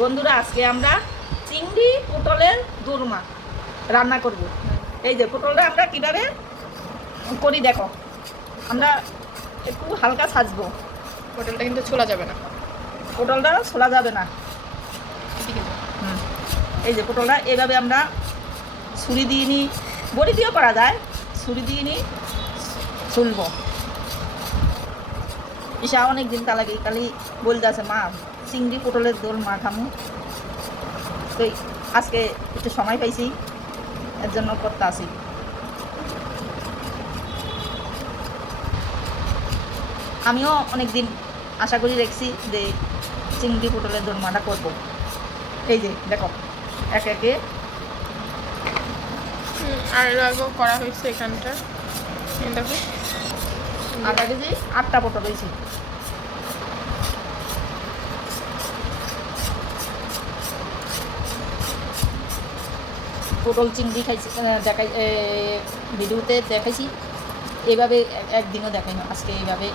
বন্ধুরা আজকে আমরা চিংড়ি পটলের দোরমা রান্না করব। এই যে পটলটা আমরা কীভাবে করি দেখো। আমরা একটু হালকা সাজবো। পটলটা কিন্তু ছোলা যাবে না। পটলটা ছোলা যাবে না। এই যে পটলটা এইভাবে আমরা ছুরি দিয়ে নিই। বড়ি দিয়েও করা যায়। ছুরি দিয়ে নিই ছুলব। ঈশা অনেক দিন কালাগে কালি বলতে আছে মা চিংড়ি পটলের দোল মা খামু তো আজকে একটু সময় পাইছি এর জন্য করতে আসি। আমিও অনেক দিন আশা করি রেখেছি যে চিংড়ি পটলের দোলমাটা করব। এই যে দেখো একে একে। আর আগেও করা হয়েছে এখানটা। দেখো। কেজি আটটা পটল হয়েছে। পটল চিংড়ি খাইছি দেখাই ভিডিওতে দেখাইছি। এইভাবে একদিনও দেখাই না আজকে এইভাবে।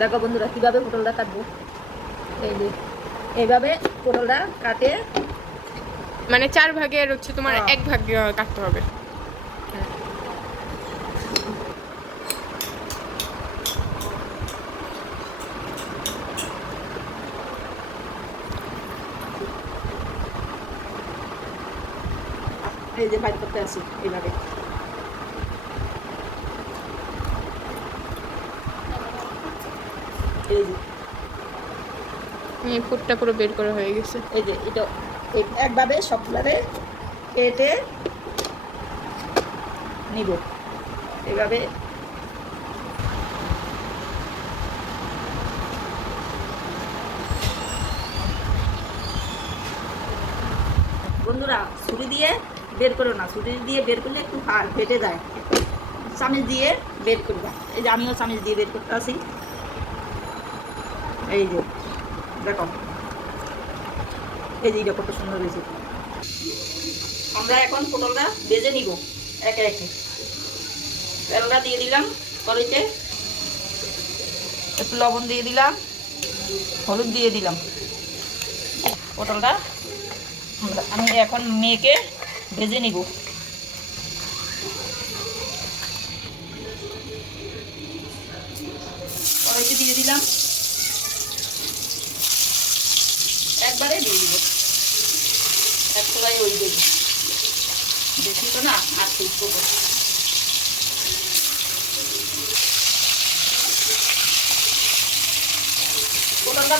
দেখো বন্ধুরা কীভাবে পটলটা কাটবো? এই যে এইভাবে পটলটা কাটে। মানে চার ভাগের হচ্ছে তোমার হ্যাঁ। এক ভাগ কাটতে হবে। এই যে বাইর করতে আসি এইভাবে এই যে এই ফুটটা পুরো বের করে হয়ে গেছে এই যে এটা একভাবে সবগুলারে কেটে নিব এইভাবে বন্ধুরা ছুরি দিয়ে বের করো না ছুরি দিয়ে বের করলে একটু হাড় ফেটে যায়। চামিচ দিয়ে বের করবা এই যে আমিও চামিচ দিয়ে বের করতে আসি। এই যে, দেখো। এই যে এটা কত সুন্দর হয়েছে। আমরা এখন পটলটা বেজে নিব, একে একে। তেলটা দিয়ে দিলাম কড়াইতে। একটু লবণ দিয়ে দিলাম, হলুদ দিয়ে দিলাম। পটলটা আমি এখন মেয়েকে ভেজে নিব। কড়াইতে দিয়ে দিলাম। একবারে দিয়ে দিব। এক খোলাই ওই দেব বেশি তো না, আর ঠিক করব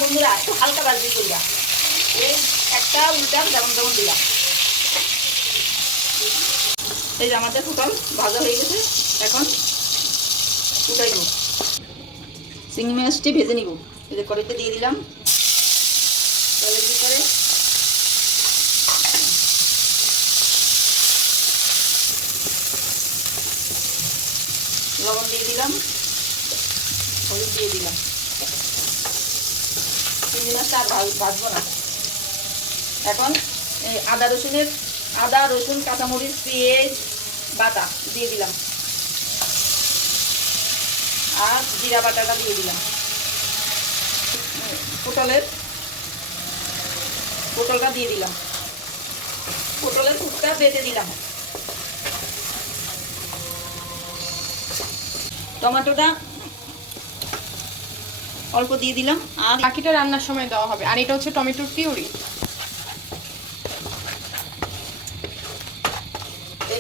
বন্ধুরা, একটু হালকা বাজবি করিয়া এই একটা উল্টা যেমন যেমন দিলাম। এই যে আমাদের পটল ভাজা হয়ে গেছে। এখন উঠাই দেবো চিংড়ি মাছটি ভেজে নিব। এই যে কড়াইতে দিয়ে দিলাম। লবণ দিয়ে দিলাম, হলুদ দিয়ে দিলাম। চিংড়ি মাছটা আর ভাজ- ভাজবো না। এখন আদা রসুনের আদা, রসুন, কাঁচামরিচ, পেঁয়াজ বাটা, দিয়ে দিলাম। আর জিরা বাটাটা দিয়ে দিলাম। পটলের, পটলটা দিয়ে দিলাম। পটলের কুকটা বেটে দিলাম। টমেটোটা অল্প দিয়ে দিলাম। আর বাকিটা রান্নার সময় দেওয়া হবে। আর এটা হচ্ছে টমেটোর পিউরি।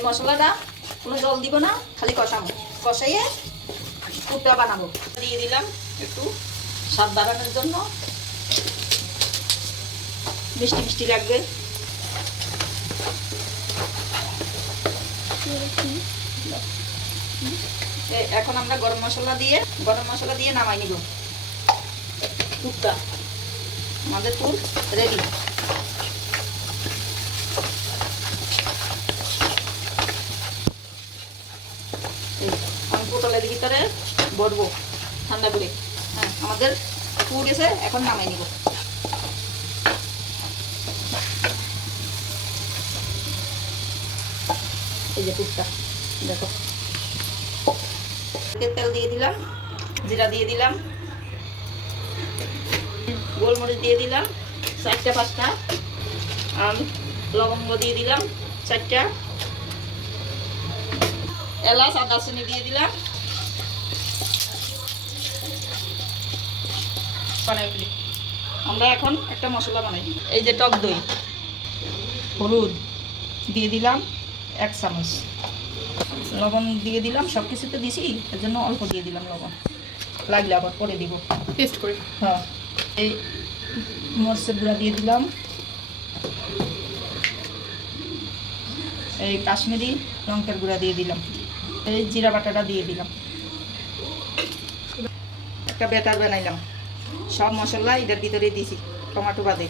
মশলাটা কোনো জল দিব না, খালি কষাবো। কষাইয়ে কুকটা বানাবো। দিয়ে দিলাম একটু স্বাদ বাড়ানোর জন্য। মিষ্টি মিষ্টি লাগবে। এখন আমরা গরম মশলা দিয়ে, গরম মশলা দিয়ে নামাই নিব। পুরটা আমাদের পুর রেডি আমি পটলের ভিতরে ভরবো ঠান্ডা করে। হ্যাঁ আমাদের পুর গেছে এখন নামাই নিব। এই যে পুরটা দেখো। তেল দিয়ে দিলাম, জিরা দিয়ে দিলাম, গোলমরিচ দিয়ে দিলাম, চারটা পাঁচটা আর লবঙ্গ দিয়ে দিলাম, চারটা। এলাচ আর দারচিনি দিয়ে দিলাম। বানাই ফেলি। আমরা এখন একটা মশলা বানাই। এই যে টক দই হলুদ দিয়ে দিলাম এক চামচ। লবণ দিয়ে দিলাম সব কিছুতে দিছি এর জন্য অল্প দিয়ে দিলাম লবণ। লাগলে আবার পরে দিব। টেস্ট করি। হ্যাঁ এই মরচের গুঁড়া দিয়ে দিলাম। এই কাশ্মীরি লঙ্কার গুঁড়া দিয়ে দিলাম। এই জিরা বাটাটা দিয়ে দিলাম। একটা ব্যাটার বানাইলাম। সব মশলা এটার ভিতরে দিছি, টমাটো বাদে।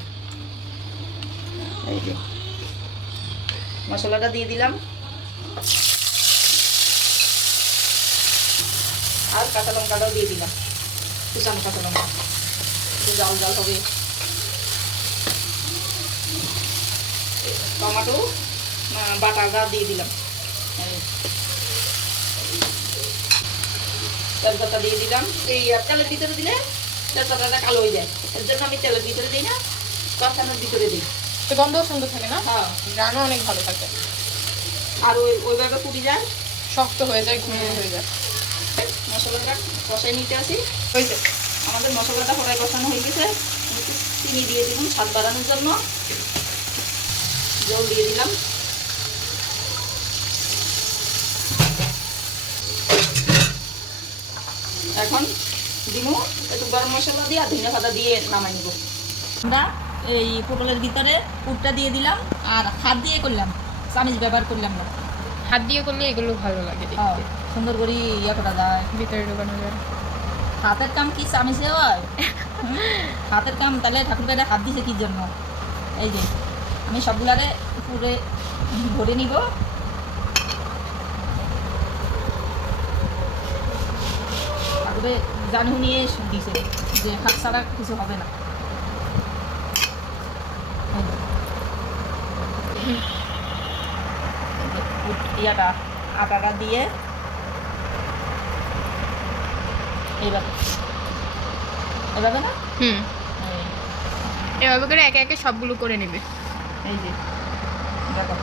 মশলাটা দিয়ে দিলাম। আর কাঁচা লঙ্কাটাও দিয়ে দিলাম। কুচানো কাঁচা লঙ্কা। জাল জাল হবে। টমাটো বাটাটা দিয়ে দিলাম। তেলপাতা দিয়ে দিলাম। এই আর তেলের ভিতরে দিলে তেজপাতাটা কালো হয়ে যায়। এর জন্য আমি তেলের ভিতরে দিই না কষানোর ভিতরে দিই। গন্ধও সুন্দর থাকে না? হ্যাঁ। রানও অনেক ভালো থাকে। আর ওই ওইভাবে ফুটি যায়। শক্ত হয়ে যায় ঘুমিয়ে হয়ে। যায়। মশলাটা কষাই নিতে আসি। হয়েছে আমাদের মশলাটা ফোটায় কষানো হয়ে গেছে। চিনি দিয়ে দিলাম স্বাদ বাড়ানোর জন্য। জল দিয়ে দিলাম। এখন দিমু একটু গরম মশলা দিয়ে আর ধনে পাতা দিয়ে নামাই নিব। আমরা এই পটলের ভিতরে পুরটা দিয়ে দিলাম আর হাত দিয়ে করলাম চামিচ ব্যবহার করলাম না। হাত দিয়ে করলে এগুলো ভালো লাগে সুন্দর করে ইয়ে করা যায়। ভিতরে ঢোকানো যায়। হাতের কাম কি চামিচে হয়? হাতের কাম তাহলে ঠাকুর বাইরে হাত দিছে কি জন্য? এই যে আমি সবগুলারে উপরে ভরে নিব। ঠাকুরে জানু নিয়ে দিছে যে হাত ছাড়া কিছু হবে না। ইয়াটা আটাটা দিয়ে এইভাবে। এভাবে না? হুম। এভাবে করে একে একে সবগুলো করে নেবে। এই যে দেখো।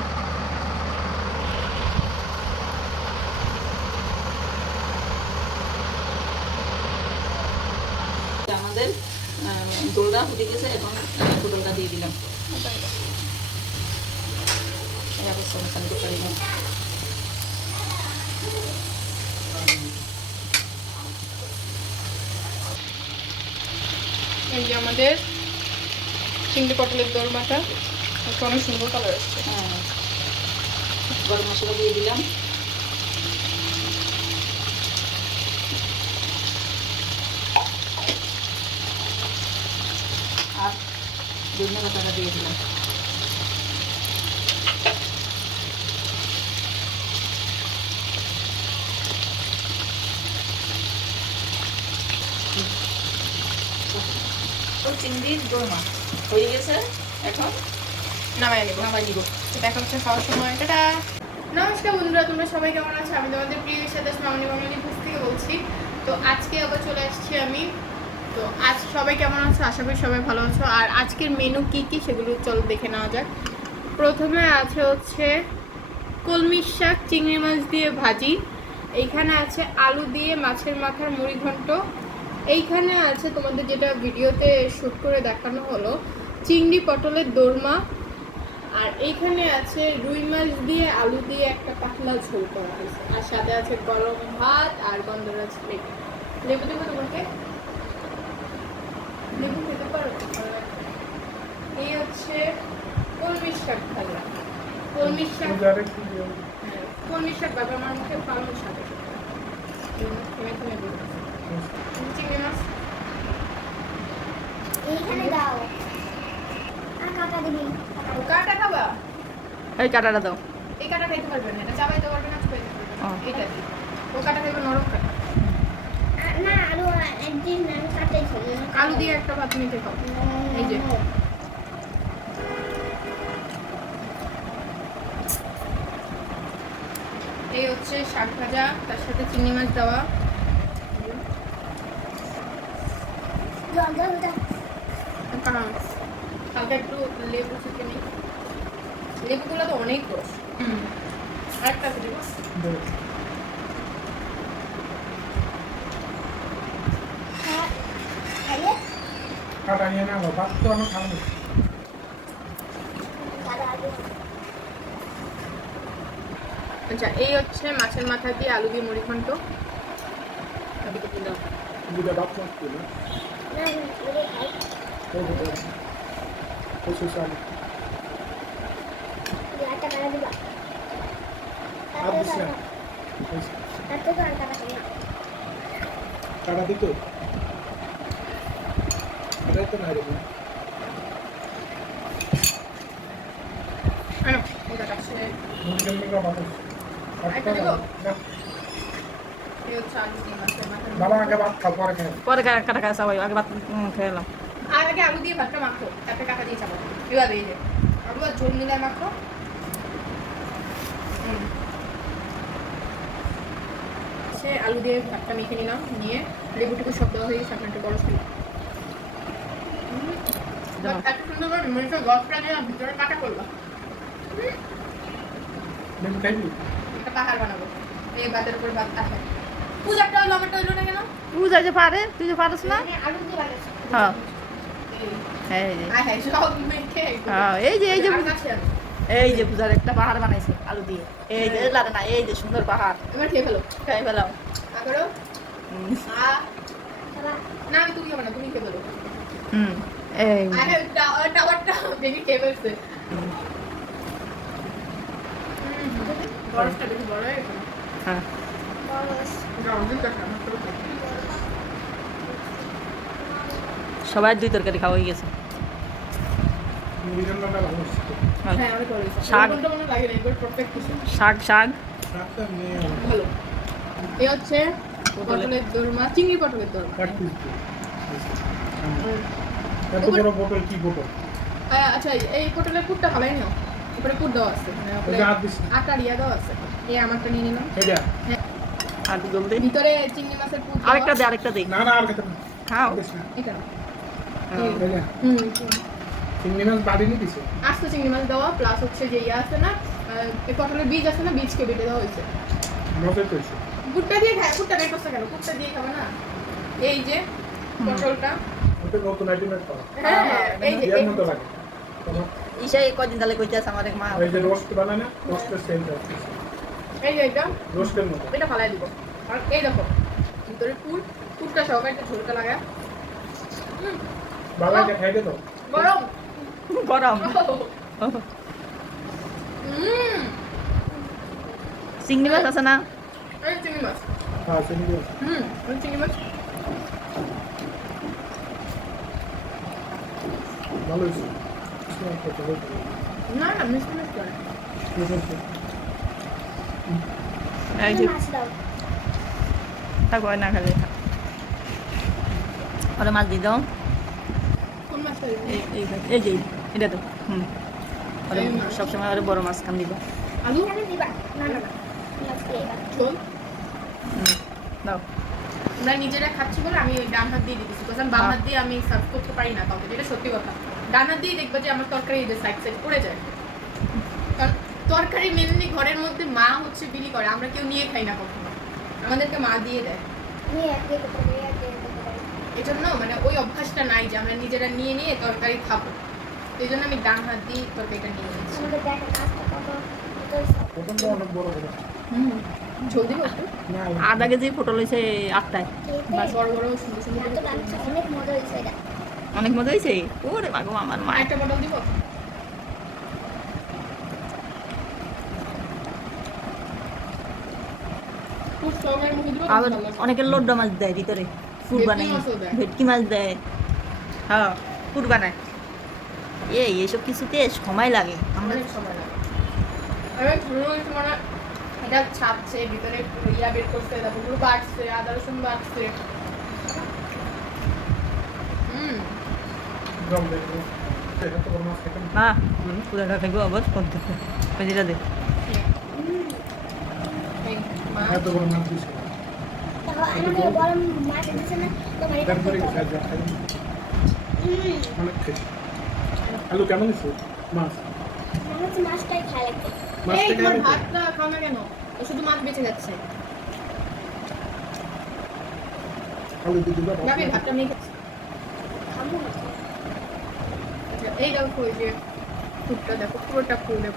আমাদের দোলটা ফুটে গেছে এখন পটলটা দিয়ে দিলাম। এই যে আমাদের চিংড়ি পটলের দোরমাটা অনেক সুন্দর কালার আসছে। হ্যাঁ গরম মশলা দিয়ে দিলাম। ধনিয়া পাতাটা দিয়ে দিলাম ও চিংড়ির দোরমা। হয়ে গেছে এখন নামাই নেব। নামাই দিব দেখা হচ্ছে খাওয়ার সময়। টাটা! নমস্কার বন্ধুরা তোমরা সবাই কেমন আছো? আমি তোমাদের প্রিয় সাথে মামনি মামনি থেকে বলছি। তো আজকে আবার চলে আসছি আমি তো আজ সবাই কেমন আছো? আশা করি সবাই ভালো আছো। আর আজকের মেনু কি কি সেগুলো চলো দেখে নেওয়া যাক। প্রথমে আছে হচ্ছে কলমি শাক, চিংড়ি মাছ দিয়ে ভাজি। এইখানে আছে আলু দিয়ে মাছের মাথার মুড়ি ঘন্ট। এইখানে আছে তোমাদের যেটা ভিডিওতে শ্যুট করে দেখানো হলো, চিংড়ি পটলের দোরমা। আর এইখানে আছে রুই মাছ দিয়ে আলু দিয়ে একটা পাতলা ঝোল করা হয়েছে। আর সাথে আছে গরম ভাত আর গন্ধরাজ লেবু। লেবু দেবো তোমাকে? লেবু খেতে পারো এই হচ্ছে কলমি শাক ভাজা কলমি শাক হ্যাঁ, কলমি শাক বাবা আমার মুখে পালং শাক চিংড়ি মাছ? এইখানে দাও। আর কাটা দিবি। ও কাটা খাবা? এই কাটাটা দাও। এই কাটা খাইতে পারবে না এটা চাবাইতে পারবে না চুপাইতে পারবে না। ও। এটা ও কাটা খাইবে নরম কাটা। না আরও একদিন আলু দিয়ে একটা ভাত নিতে খাও। এই যে। এই হচ্ছে শাক ভাজা তার সাথে চিংড়ি মাছ দেওয়া। হালকা একটু লেবু চিকে নিই লেবুগুলো তো অনেক রস। আরেকটা দেবো হ্যাঁ আরে নিয়ে তো আচ্ছা এই হচ্ছে মাছের মাথা দিয়ে আলু দিয়ে মুড়ি ঘন্ট। কাটা খাই না কাটা দিত? পরে কাটা কাটা সবাই আগে ভাত খেয়ে এলাম আর আগে আলু দিয়ে ভাতটা মাখো তারপরে কাকা দিয়ে চাপাবো এভাবে এই যে। আলু আর ঝোল মিলায় মাখো। সে আলু দিয়ে ভাতটা মেখে নিলাম নিয়ে লেবুটুকু সব দেওয়া হয়ে গেছে আপনার একটু। দাও। এত সুন্দর করে মরিচের গল্পটা দিয়ে ভিতরে কাটা করলাম একটা পাহাড় বানাবো। এই ভাতের উপরে ভাত আসে পূজাটা হইল আমারটা হইল না কেন? তুই যে পারে তুই যে পারিস না? আলু দিয়ে বানাচ্ছি। হ্যাঁ। এই- হ্যাঁ যে। হায়। হ্যাঁ এই যে এই পূজার একটা পাহাড় বানাইছে আলু দিয়ে। এই যে লাগে না এই যে সুন্দর পাহাড়। এবার খেয়ে ফেলো। আ বাবা না আমি তুমি খাব না তুমি খেয়ে ফেলো। হুম। এই হায়। সবাই দুই তরকারি খাওয়া হয়ে গেছে হ্যাঁ। শাক। শাক। এই হচ্ছে পটলের দোরমা, চিংড়ি পটলের দোরমা। এত বড় বোতল কি বোতল? আচ্ছা এই পটলের পুরটা ভালোই নিও। উপরে পুর দেওয়া আছে মানে না। আটার ইয়া দেওয়া আছে। এই আমারটা নিয়ে নিলাম। এটা আর জলদি? ভিতরে চিংড়ি মাছের পুর আরেকটা দে আরেকটা দে। না না আর খেতে না খাও। এটা হ্যাঁ। হুম চিংড়ি মাছ বাড়ি নিয়ে দিছে? আস্ত চিংড়ি মাছ দেওয়া প্লাস হচ্ছে যে ইয়া আছে না আহ, এই পটলের বীজ আছে না বীজকে বেটে দেওয়া হয়েছে। মজাই পেয়েছে পুরটা দিয়ে খায় পুরটা বের করছে কেন? পুরটা দিয়ে খাবে না? এই যে পটলটা। ওটা নতুন হ্যাঁ এই যে মতো লাগে। কদিন তাহলে কইতেছে আমার এক মা? এই যে রোস্ট বানায় না রোস্টের সেন্ট এই যে এটা রোস্টের মতো। এটা ফালাই দিব। আর এই দেখো ভিতরে সহকারে একটু ঝোলটা লাগা হুম। বাবাকে খাইতে তো। গরম। গরম। চিংড়ি মাছ আছে না? এই চিংড়ি মাছ। হ্যাঁ চিংড়ি মাছ। হুম চিংড়ি মাছ। ভালো হয়েছে। না না মিষ্টি মিষ্টি। এই যে থাকো না খালে ওরা মাছ দিয়ে দাও? এই যে এটা তো হুম। সবসময় ওরা বড় মাছ কান দিব আলু দাও আমরা নিজেরা খাচ্ছি বলে আমি ওই ডান হাত দিয়ে দিতেছি কারণ বাম হাত দিয়ে আমি সার্ভ করতে পারি না কাউকে এটা সত্যি কথা ডান হাত দিয়ে দেখবে যে আমার তরকারি যে সাইড সাইড পড়ে যায়। কারণ তরকারি মেনলি ঘরের মধ্যে মা হচ্ছে বিলি করে আমরা কেউ নিয়ে খাই না কখনো। আমাদেরকে মা দিয়ে দেয়। এই জন্য মানে ওই অভ্যাসটা নাই যে আমরা নিজেরা নিয়ে নিয়ে তরকারি খাব। এই জন্য আমি ডান হাত দিয়ে তরকারিটা নিয়ে নিয়েছি। আমাদের দেখেন আস্তে কত কত সব। প্রথমটা অনেক বড় বড়। হুম ঝোল দিব একটু? না আধা কেজি পটল হয়েছে আটটায়। বড় বড় সুন্দর সুন্দর অনেক মজা হয়েছে এটা। অনেক মজা হয়েছে? ওরে মাগো আমার মা। একটা পটল দিব? আবার অনেকে লোড্ডা মাছ দেয় ভিতরে ফুড ভেটকি মাছ দেয়। হ্যাঁ ফুড বানায়। এই এসব কিছুতে সময় লাগে। অনেক সময় লাগে। সময় এটা ছাপছে ভিতরে ইয়া বের করছে তারপর বাটছে আদা রসুন বাটছে হুম জল দেখো এত বড় মাছ খেতে না পুরোটা খাইবো আবার করতে পেঁচিটা দে এই মাছ এত বড় মাছ দিছে দেখো আমাদের গরম মাছ এনেছে না তোমার এটা তারপরে খেতে হবে। খাই যা খাই হুম। অনেক খেয়েছি। আলু কেমন আছে মাছ? মাছটাই খাই লাগবে মাছ এই থেকে তোমার আলু ভাতটা খাও না কেন? শুধু মাছ বেঁচে যাচ্ছে। আলু দিয়ে দিবা? ভাতটা আমি খাচ্ছি খাব না আচ্ছা, এই দেখো ওই যে ফুটটা দেখো পুরোটা ফুলে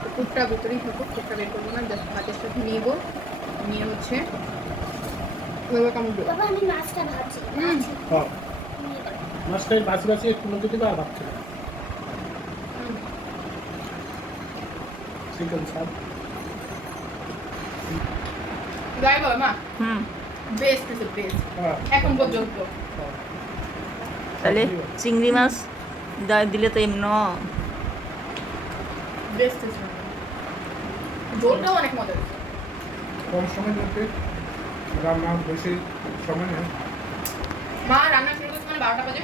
তো ফুটটা ভিতরেই থাকো ফুটটা বের করব না জাস্ট ভাতের সাথে নিব। নিয়ে হচ্ছে ওইভাবে কামড় দেবো আমি মাছটা ভাজি হুম। ভাজি হ্যাঁ নিয়ে দাও। মাছটাই বাছি বাছি একটু মধ্যে দিবা আর ভাত চিকেন সাপ যাই বলো মা। হুম। বেস্ট ইজ বেস্ট হ্যাঁ। এখন পর্যন্ত। তাহলে চিংড়ি মাছ দিলে তো এমন। ঝোলটাও অনেক মজা কম সময়ের মধ্যে রান্না বেশি সময় নেয়। মা রান্না শুরু করছে মানে বারোটা বাজে।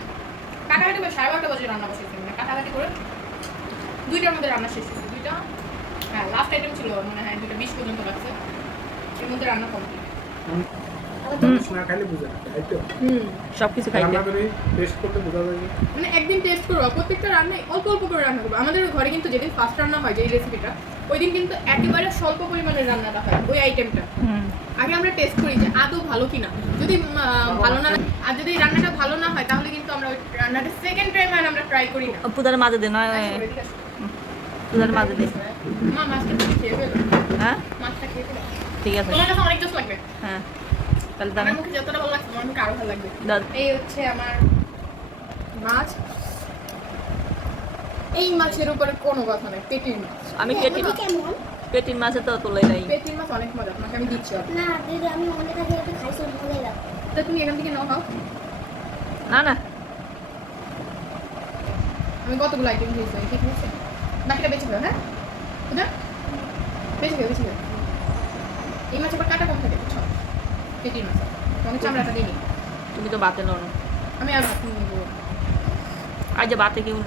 কাটাকাটি করে সাড়ে বারোটা বাজে রান্না বসেছে মানে কাটাকাটি করে দুইটার মধ্যে রান্না শেষ হয়েছে। দুইটা হ্যাঁ লাস্ট আইটেম ছিল মানে হ্যাঁ দুইটা বিশ পর্যন্ত লাগছে। এর মধ্যে রান্না কমপ্লিট না খাইলে বুঝে না তাই তো? হুম খাইতে। রান্না করে টেস্ট করতে বোঝা যায় মানে একদিন টেস্ট করব প্রত্যেকটা রান্নায় অল্প অল্প করে রান্না করব। আমাদের ঘরে কিন্তু যেদিন ফার্স্ট রান্না হয় যে রেসিপিটা ওই দিন কিন্তু একেবারে স্বল্প পরিমাণে রান্নাটা হয় ওই আইটেমটা আগে আমরা টেস্ট করি যে আদৌ ভালো কিনা। যদি ভালো না আর যদি রান্নাটা ভালো না হয় তাহলে কিন্তু আমরা ওই রান্নাটা সেকেন্ড টাইম আর আমরা ট্রাই করি না। পূজার মাঝে দে নয় মাঝে দে। মা মাছটা খেয়ে ফেলো। হ্যাঁ? মাছটা খেয়ে ফেলো। ঠিক আছে। তোমার কাছে অনেক জোস লাগবে। হ্যাঁ। তাহলে তো আমার আমি যতটা ভালো লাগছে মুখে আরও ভালো লাগবে। এই হচ্ছে আমার মাছ। এই মাছের উপরে কোনো কথা নেই পেটির মাছ। আমি হ্যাঁ, পেটির পেটির মাছে তো তোলাই নাই। পেটির মাছ অনেক মজা তোমাকে আমি দিচ্ছি না দিদি আমি অনেক আগে এটা খাইছি মজাই লাগবে তা তুমি এখান থেকে নাও খাও। না না। আমি কতগুলো আইটেম দিয়েছি ঠিক আছে? বাকিটা বেঁচে ফেলো হ্যাঁ? বুঝা বেঁচে ফেলো বেঁচে ফেলো। এই মাছ আবার কাটা কম থাকে। চামড়াটা দিই তুমি তো বাতে লো আমি আর নিয়ে নেব। যে বাতে কেউ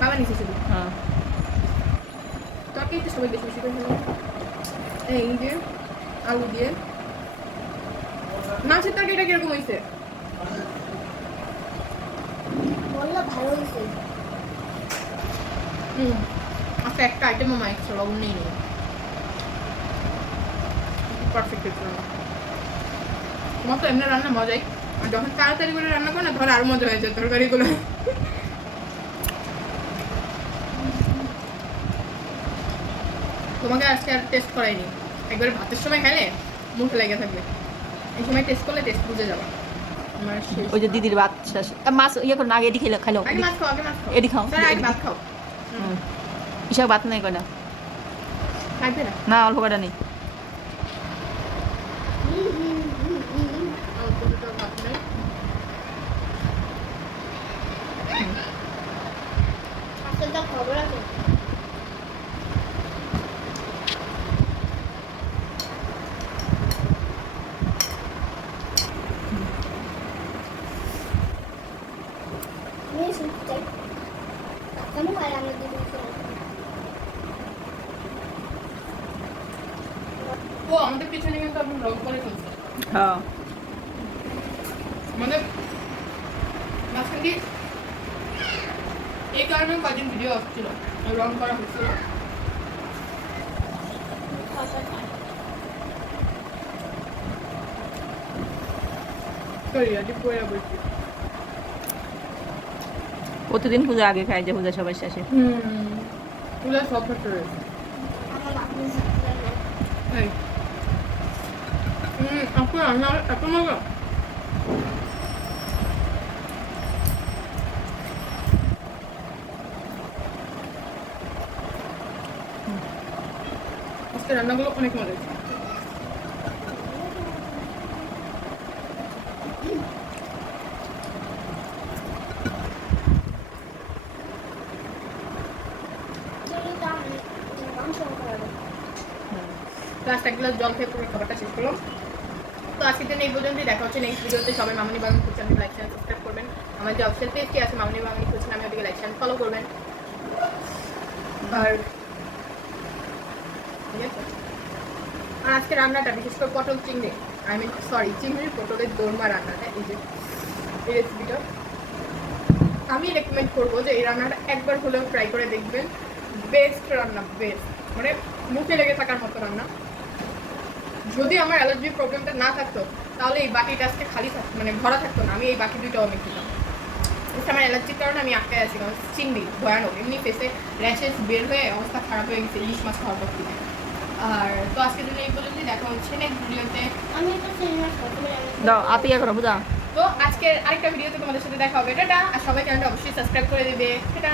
বাবা নিচে শুধু। হ্যাঁ। তরকারিতে সবাই বেশি বেশি করে এই যে আলু দিয়ে। মাছের তরকারিটা কীরকম হয়েছে? বলল ভালো হয়েছে। হুম। আচ্ছা একটা আইটেম আমার এক্সট্রা লবণ নেই নেই পারফেক্ট হয়েছিল তোমার তো এমনি রান্না মজাই। আর যখন তাড়াতাড়ি করে রান্না করো না তখন আরও মজা হয়ে যায় তরকারিগুলো। তোমাকে আজকে আর টেস্ট করাইনি। একবার ভাতের সময় খেলে মুখ লেগে থাকবে। এই সময় টেস্ট করলে টেস্ট বুঝে যাবে। আমার ওই যে দিদির শেষ। মাছ ইয়ে করো না আগে এটি খেলে খাইলো। আগে মাছ খাও আগে খাও। এডি খাও, স্যার ভাত খাও। হুম। ইসব বাত নাই কয়টা? না? না অল্প কয়টা নেই হুম, হুম, হুম, হুম, হুম। অল্প দুটো ভাত নেই আসলে তো খবর আছে? কেন হয় আমরা দুজন ও আমাদের পিছনে কিন্তু আপনি ব্লগ করে ফেলছে হ্যাঁ। মানে মাঝখান দিয়ে এই কারণে কদিন ভিডিও আসছিল রং করা হচ্ছিল। প্রতিদিন পূজা আগে খাই যে পূজা সবার শেষে। হুম পুরো সব রয়েছে আমার বাপু শিখতে এই হুম আপু রান্না এত মজা আজকে রান্নাগুলো অনেক মজা হয়েছে জল খেয়ে পুরো খাবারটা শেষ করলাম। তো আজকের জন্য এই পর্যন্তই, দেখা হচ্ছে নেক্সট ভিডিওতে সবাই Mamoni food channel like channel subscribe করবেন। আমার যে অফিসিয়াল পেজটি আছে, মামনি বাঙালি ফুড চ্যানেল ওদিকে লাইক চ্যানেল ফলো করবেন। আর ঠিক আছে আর আজকে রান্নাটা, বিশেষ করে পটল চিংড়ি আই মিন সরি চিংড়ির পটলের দোরমা রান্নাটা, এই যে এই রেসিপিটা আমি রেকমেন্ড করব যে এই রান্নাটা একবার হলেও ট্রাই করে দেখবেন। বেস্ট রান্না বেস্ট মানে মুখে লেগে থাকার মতো রান্না। যদি আমার অ্যালার্জির প্রবলেমটা না থাকতো, তাহলে এই বাটিটা আজকে খালি থাকতো মানে ভরা থাকতো না, আমি এই বাকি দুইটাও আমি খেতাম। আমার অ্যালার্জির কারণে আমি আটকে আছি, কারণ চিংড়ি, ভয়ানক। এমনি ফেসে র্যাশেস বের হয়ে অবস্থা খারাপ হয়ে গেছে, ইলিশ মাছ খাওয়ার পর আর তো আজকের জন্য এই পর্যন্তই দেখা হচ্ছে নেক্সট ভিডিওতে আমি তো সিনেমা দাও আপিয়া করো বুঝা। তো আজকের আরেকটা ভিডিওতে তোমাদের সাথে দেখা হবে। টাটা। আর সবাই চ্যানেলটা অবশ্যই সাবস্ক্রাইব করে দেবে। টাটা।